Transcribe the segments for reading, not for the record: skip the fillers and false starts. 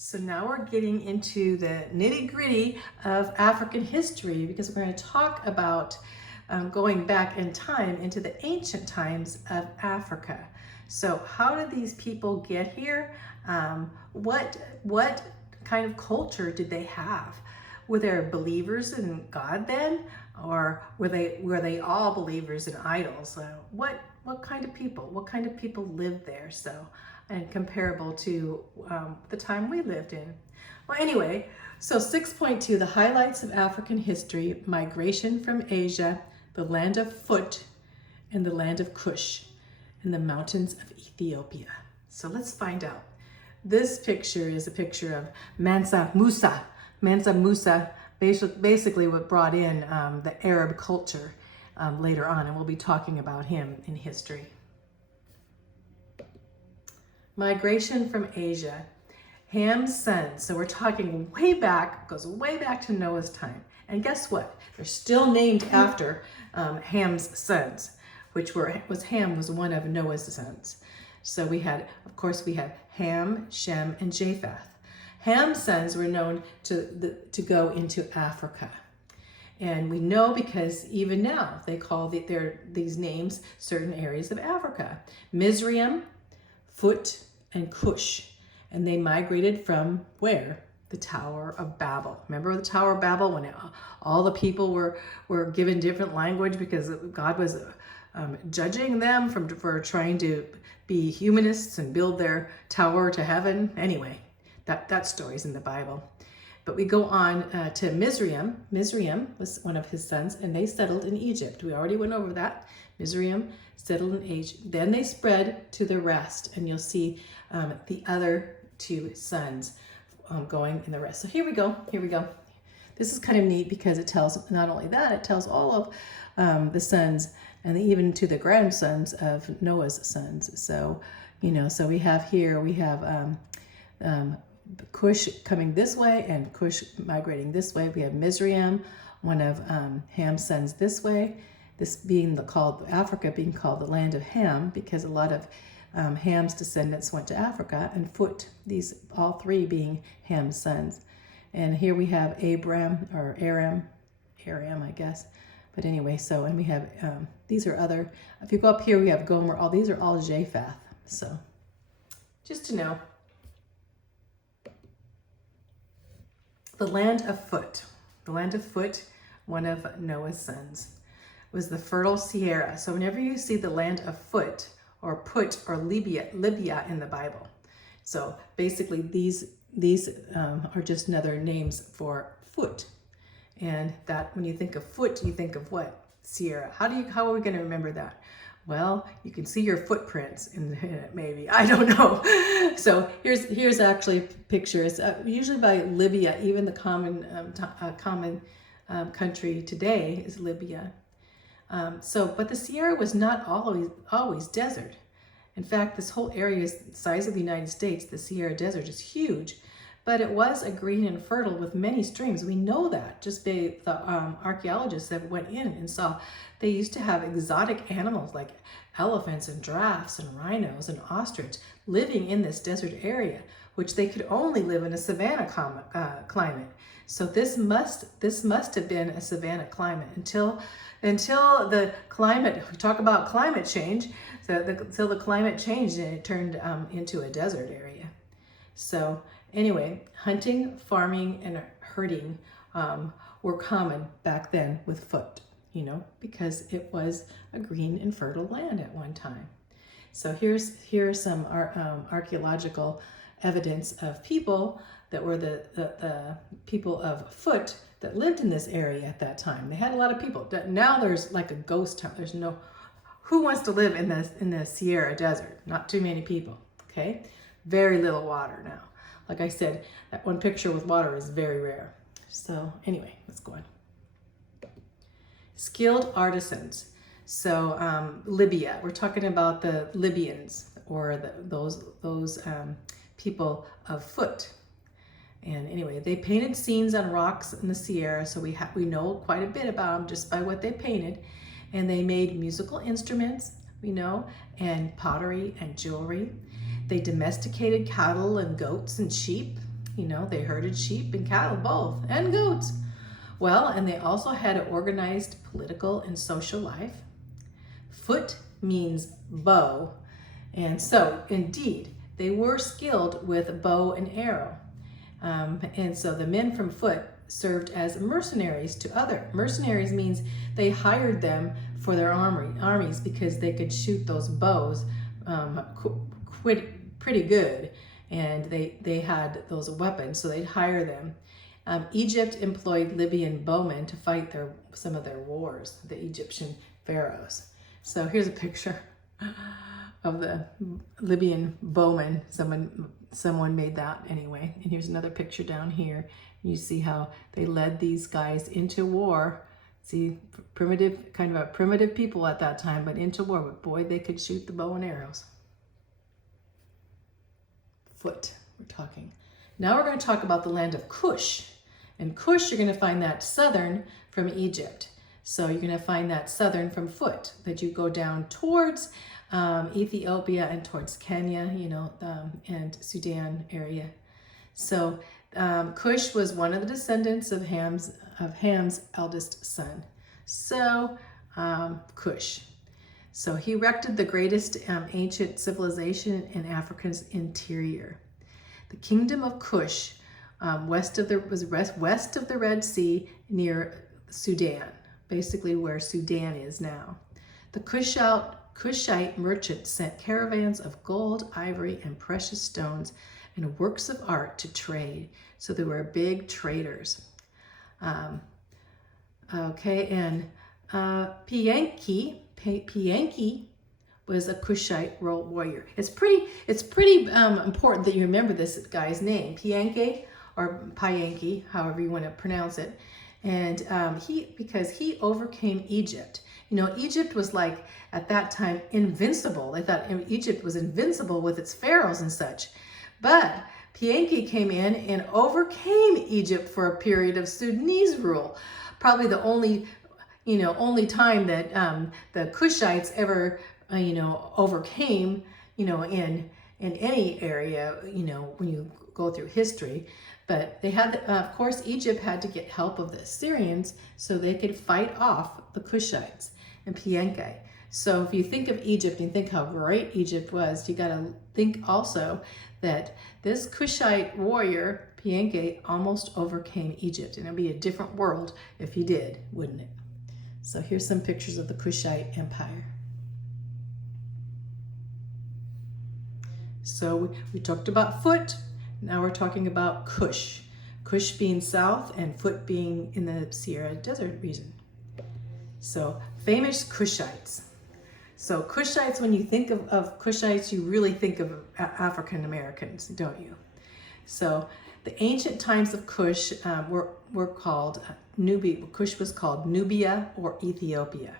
So now we're getting into the nitty-gritty of African history because we're going to talk about going back in time into the ancient times of Africa. So how did these people get here? What kind of culture did they have? Were there believers in God then, or were they all believers in idols? What kind of people? What kind of people lived there? So, and comparable to the time we lived in. Well, anyway, so 6.2, the highlights of African history: migration from Asia, the land of Phut, and the land of Kush, and the mountains of Ethiopia. So let's find out. This picture is a picture of Mansa Musa. Mansa Musa basically what brought in the Arab culture later on, and we'll be talking about him in history. Migration from Asia. Ham's sons. So we're talking way back, goes way back to Noah's time. And guess what? They're still named after Ham's sons, Ham was one of Noah's sons. So we had Ham, Shem, and Japheth. Ham's sons were known to go into Africa. And we know because even now they call these names certain areas of Africa. Mizraim, Phut, and Kush. And they migrated from where? The Tower of Babel. Remember the Tower of Babel when all the people were given different language because God was judging them for trying to be humanists and build their tower to heaven? Anyway, that story's in the Bible. But we go on to Mizraim. Mizraim was one of his sons, and they settled in Egypt. We already went over that. Mizraim settled in Egypt. Then they spread to the rest, and you'll see the other two sons going in the rest. So here we go. This is kind of neat because it tells not only that, it tells all of the sons and even to the grandsons of Noah's sons. So, so we have Cush coming this way and Cush migrating this way. We have Mizraim, one of Ham's sons this way. This being Africa being called the land of Ham because a lot of Ham's descendants went to Africa, and Phut, these all three being Ham's sons. And here we have Aram, I guess. But anyway, and we have, these are other, if you go up here, we have Gomer, these are all Japheth. So just to know. The land of Phut. The land of Phut, one of Noah's sons, was the fertile Sierra. So whenever you see the land of Phut or Put or Libya in the Bible, so basically these are just another names for Phut. And that when you think of Phut, you think of what? Sierra. How are we going to remember that? Well, you can see your footprints in it, maybe. I don't know. So here's actually a picture. It's usually by Libya. Even the common country today is Libya. But the Sierra was not always desert. In fact, this whole area is the size of the United States. The Sierra Desert is huge, but it was a green and fertile with many streams. We know that just by the archaeologists that went in and saw they used to have exotic animals like elephants and giraffes and rhinos and ostrich living in this desert area, which they could only live in a savanna climate. So this must have been a savanna climate until the climate, we talk about climate change, until the climate changed and it turned into a desert area. So anyway, hunting, farming, and herding were common back then with Phut, because it was a green and fertile land at one time. So here's some archaeological evidence of people that were the people of Phut that lived in this area at that time. They had a lot of people. Now there's like a ghost town. There's who wants to live in the Sierra Desert? Not too many people, okay? Very little water now. Like I said, that one picture with water is very rare. So anyway, let's go on. Skilled artisans. So Libya, we're talking about the Libyans or those people of Phut. And anyway, they painted scenes on rocks in the Sierra, so we know quite a bit about them just by what they painted. And they made musical instruments, and pottery and jewelry. They domesticated cattle and goats and sheep. They herded sheep and cattle both, and goats. Well, and they also had an organized political and social life. Foot means bow. And so, indeed, they were skilled with bow and arrow. And so the men from Foot served as mercenaries to other. Mercenaries means they hired them for their armies because they could shoot those bows pretty good. And they had those weapons, so they'd hire them. Egypt employed Libyan bowmen to fight some of their wars, the Egyptian pharaohs. So here's a picture of the Libyan bowmen. Someone made that anyway. And here's another picture down here. You see how they led these guys into war. See, kind of a primitive people at that time, but into war. But boy, they could shoot the bow and arrows. Foot, we're talking. Now we're going to talk about the land of Cush. And Cush, you're going to find that southern from Egypt. So you're going to find that southern from Foot, that you go down towards Ethiopia and towards Kenya, and Sudan area. So Cush was one of the descendants of Ham's eldest son. So Cush. So he erected the greatest ancient civilization in Africa's interior. The kingdom of Cush west of the Red Sea near Sudan, basically where Sudan is now. The Cushite merchants sent caravans of gold, ivory, and precious stones and works of art to trade. So they were big traders. Pianki was a Cushite warrior. It's pretty important that you remember this guy's name, Pianki or Pianki, however you want to pronounce it. And because he overcame Egypt. Egypt was like, at that time, invincible. They thought Egypt was invincible with its pharaohs and such. But Pianki came in and overcame Egypt for a period of Sudanese rule. Probably the only time that the Cushites ever, overcame, in any area, when you go through history. But they had, of course, Egypt had to get help of the Assyrians so they could fight off the Cushites and Pianki. So if you think of Egypt and think how great Egypt was, you got to think also that this Cushite warrior, Pianki, almost overcame Egypt. And it'd be a different world if he did, wouldn't it? So here's some pictures of the Cushite Empire. So we talked about Foot. Now we're talking about Cush. Cush being south and Foot being in the Sahara Desert region. So famous Cushites. So Cushites, when you think of Cushites, you really think of African Americans, don't you? So the ancient times of Cush were called Nubia. Cush was called Nubia or Ethiopia.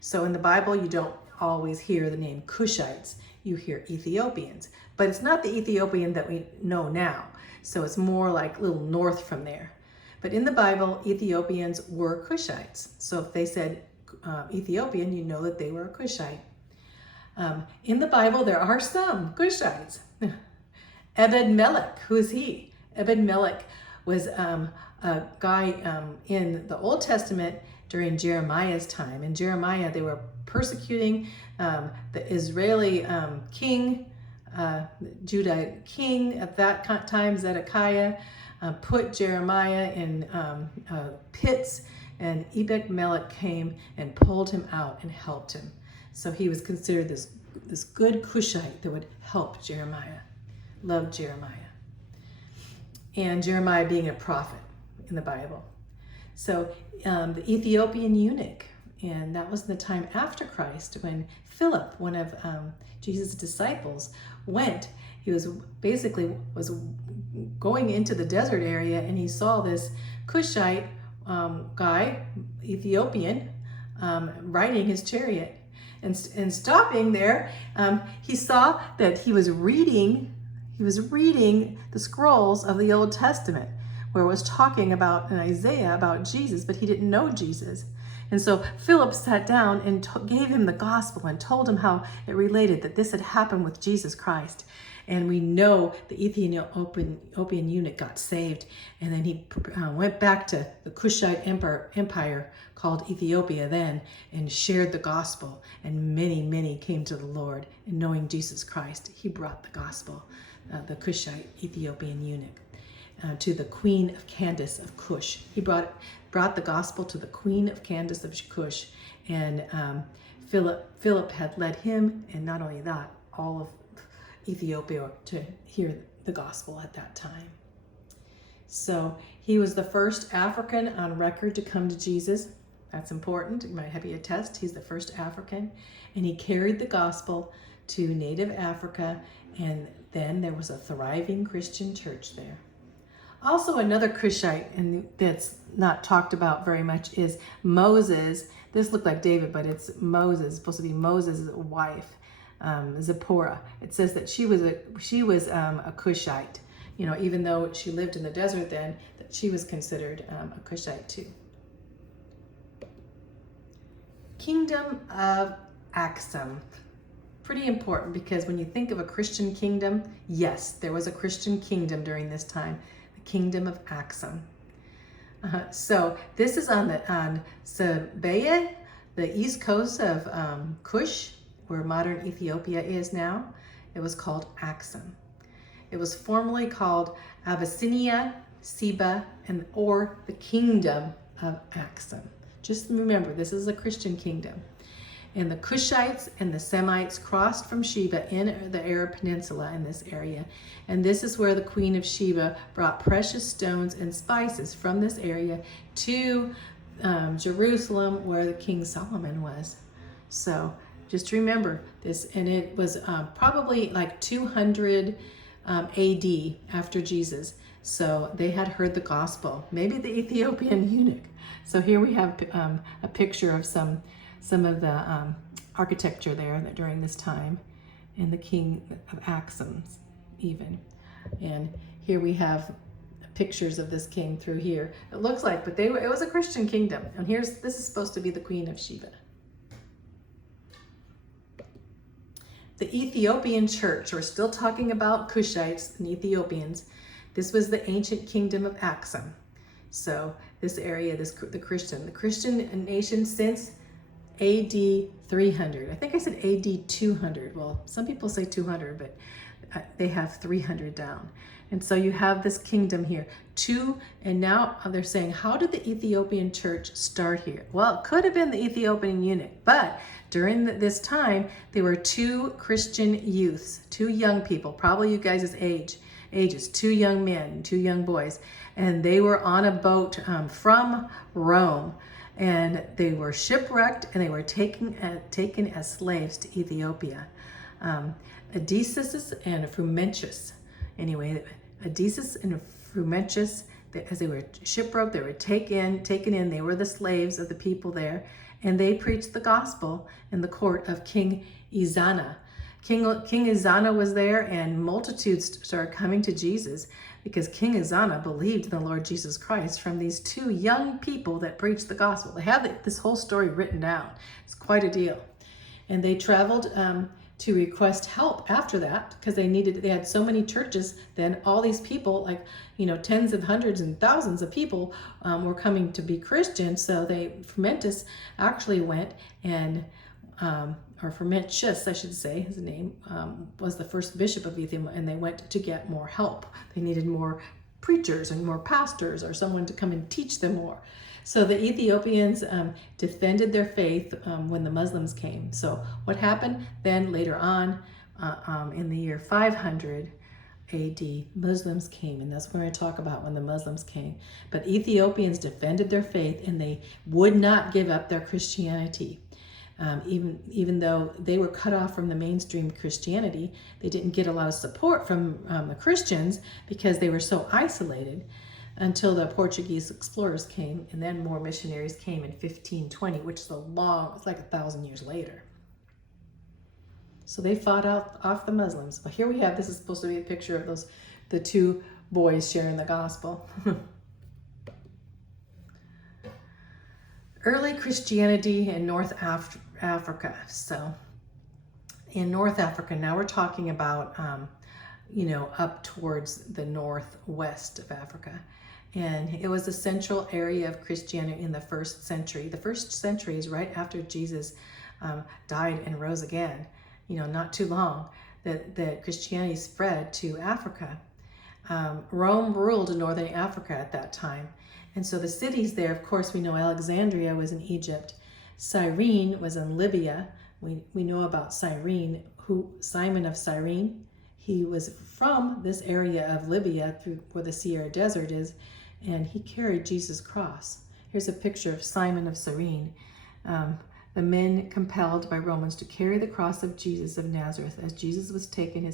So in the Bible, you don't always hear the name Cushites. You hear Ethiopians. But it's not the Ethiopian that we know now. So it's more like a little north from there. But in the Bible, Ethiopians were Cushites. So if they said Ethiopian, you know that they were a Cushite. In the Bible, there are some Cushites. Ebed-Melech, who is he? Ebed-Melech was a guy in the Old Testament during Jeremiah's time. In Jeremiah, they were persecuting the Israeli king, Judah king at that time, Zedekiah, put Jeremiah in pits, and Ebed-Melech came and pulled him out and helped him. So he was considered this good Cushite that would help Jeremiah, loved Jeremiah. And Jeremiah being a prophet in the Bible. So the Ethiopian eunuch, and that was the time after Christ when Philip, one of Jesus' disciples, went. He was going into the desert area, and he saw this Cushite guy, Ethiopian, riding his chariot. And stopping there, he saw that he was reading the scrolls of the Old Testament, where it was talking about in Isaiah about Jesus, but he didn't know Jesus. And so Philip sat down and gave him the gospel and told him how it related, that this had happened with Jesus Christ. And we know the Ethiopian eunuch got saved, and then he went back to the Kushite empire called Ethiopia then, and shared the gospel. And many came to the Lord. And knowing Jesus Christ, he brought the gospel, the Kushite Ethiopian eunuch, to the queen of Candace of Cush. He brought the gospel to the queen of Candace of Cush, and Philip had led him, and not only that, all of Ethiopia to hear the gospel at that time. So he was the first African on record to come to Jesus. That's important. You might have you attest. He's the first African, and he carried the gospel to native Africa, and then there was a thriving Christian church there. Also, another Cushite, and that's not talked about very much, is Moses. This looked like David, but it's Moses, supposed to be Moses' wife, Zipporah. It says that she was a Cushite. You know, even though she lived in the desert then, that she was considered a Cushite too. Kingdom of Axum. Pretty important, because when you think of a Christian kingdom, yes, there was a Christian kingdom during this time, the Kingdom of Axum. So this is on Sabea, the east coast of Cush, where modern Ethiopia is now. It was called Axum. It was formerly called Abyssinia, Seba, or the Kingdom of Axum. Just remember, this is a Christian kingdom. And the Cushites and the Semites crossed from Sheba in the Arab Peninsula in this area. And this is where the Queen of Sheba brought precious stones and spices from this area to Jerusalem, where the King Solomon was. So just remember this. And it was probably like 200 AD after Jesus. So they had heard the gospel, maybe the Ethiopian eunuch. So here we have a picture of some of the architecture there during this time, and the king of Axum even. And here we have pictures of this king through here. It looks like, but it was a Christian kingdom. And this is supposed to be the Queen of Sheba. The Ethiopian church, we're still talking about Cushites and Ethiopians. This was the ancient kingdom of Axum. So this area, the Christian nation since AD 300. I think I said AD 200. Well, some people say 200, but they have 300 down. And so you have this kingdom here. And now they're saying, how did the Ethiopian church start here? Well, it could have been the Ethiopian eunuch, but during this time, there were two Christian youths, two young people, probably you guys' ages, two young men, two young boys, and they were on a boat from Rome. And they were shipwrecked, and they were taken as slaves to Ethiopia. Odysseus and Frumentius. Anyway, Odysseus and Frumentius, as they were shipwrecked, they were taken in. They were the slaves of the people there, and they preached the gospel in the court of King Ezana. King Ezana was there, and multitudes started coming to Jesus, because King Ezana believed in the Lord Jesus Christ from these two young people that preached the gospel. They have this whole story written down. It's quite a deal. And they traveled to request help after that, because they had so many churches. Then all these people, tens of hundreds and thousands of people were coming to be Christian. So Frumentius actually went and or Frumentius, I should say, his name, was the first bishop of Ethiopia, and they went to get more help. They needed more preachers and more pastors, or someone to come and teach them more. So the Ethiopians defended their faith when the Muslims came. So what happened then later on in the year 500 AD, Muslims came, and that's what we're going to talk about, when the Muslims came. But Ethiopians defended their faith, and they would not give up their Christianity. Even though they were cut off from the mainstream Christianity, they didn't get a lot of support from the Christians, because they were so isolated, until the Portuguese explorers came, and then more missionaries came in 1520, which is it's like 1,000 years later. So they fought off the Muslims. But here we have, this is supposed to be a picture of the two boys sharing the gospel. Early Christianity in North Africa. So in North Africa, now we're talking about up towards the northwest of Africa. And it was a central area of Christianity in the first century. The first century is right after Jesus died and rose again. Not too long that Christianity spread to Africa. Rome ruled northern Africa at that time. And so the cities there, of course, we know Alexandria was in Egypt. Cyrene was in Libya. We know about Cyrene, Simon of Cyrene. He was from this area of Libya through where the Sierra Desert is, and he carried Jesus' cross. Here's a picture of Simon of Cyrene. The men compelled by Romans to carry the cross of Jesus of Nazareth as Jesus was taken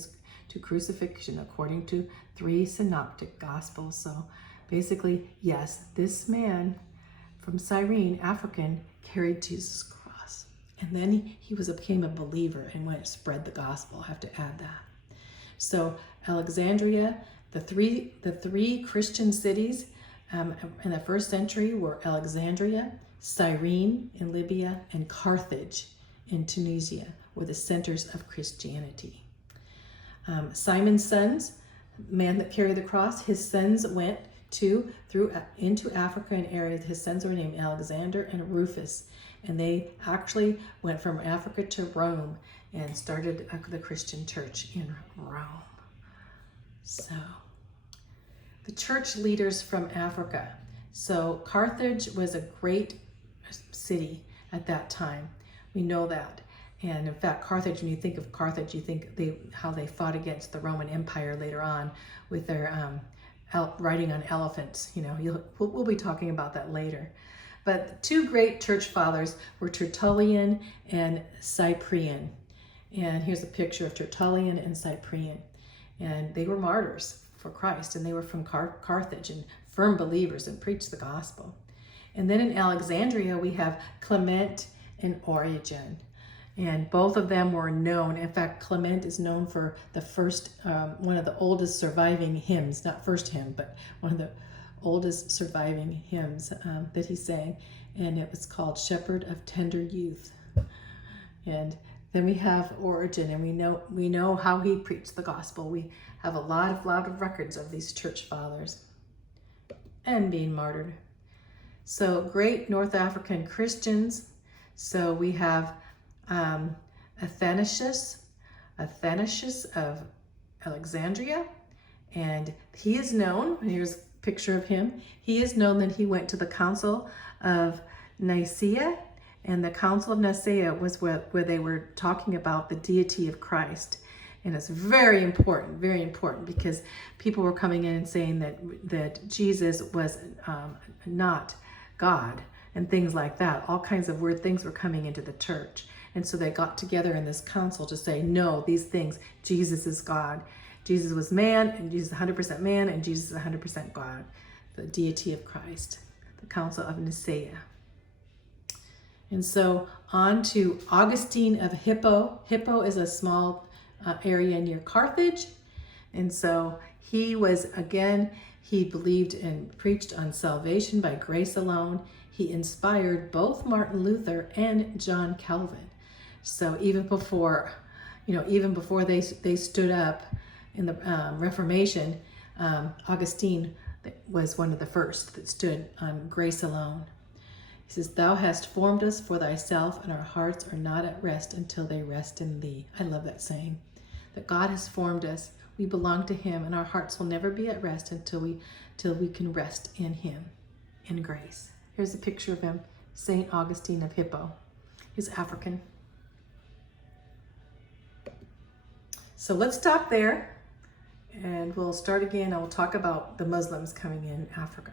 to crucifixion according to 3 synoptic gospels. So basically, yes, this man from Cyrene, African, carried Jesus' cross. And then he became a believer and went and spread the gospel. I have to add that. So Alexandria, the three Christian cities in the first century were Alexandria, Cyrene in Libya, and Carthage in Tunisia were the centers of Christianity. Simon's sons, man that carried the cross, his sons went into Africa and areas. His sons were named Alexander and Rufus, and they actually went from Africa to Rome and started the Christian church in Rome. So the church leaders from Africa. So Carthage was a great city at that time. We know that. And in fact, Carthage, when you think of Carthage, you think how they fought against the Roman Empire later on with their riding on elephants. We'll be talking about that later. But 2 great church fathers were Tertullian and Cyprian. And here's a picture of Tertullian and Cyprian. And they were martyrs for Christ, and they were from Carthage and firm believers and preached the gospel. And then in Alexandria, we have Clement and Origen. And both of them were known. In fact, Clement is known for the first, one of the oldest surviving hymns, not first hymn, but one of the oldest surviving hymns that he sang. And it was called Shepherd of Tender Youth. And then we have Origen, and we know how he preached the gospel. We have a lot of records of these church fathers and being martyred. So great North African Christians. So we have Athanasius of Alexandria, and he is known, here's a picture of him, he is known that he went to the Council of Nicaea, and the Council of Nicaea was where they were talking about the deity of Christ. And it's very important because people were coming in and saying that Jesus was not God and things like that. All kinds of weird things were coming into the church. And so they got together in this council to say, no, these things, Jesus is God. Jesus was man, and Jesus is 100% man, and Jesus is 100% God, the deity of Christ, the Council of Nicaea. And so on to Augustine of Hippo. Hippo is a small area near Carthage. And so he believed and preached on salvation by grace alone. He inspired both Martin Luther and John Calvin. So even before they stood up in the Reformation, Augustine was one of the first that stood on grace alone. He says, "Thou hast formed us for thyself, and our hearts are not at rest until they rest in thee." I love that saying, that God has formed us. We belong to him, and our hearts will never be at rest until we can rest in him, in grace. Here's a picture of him, St. Augustine of Hippo. He's African. So let's stop there, and we'll start again. I will talk about the Muslims coming in Africa.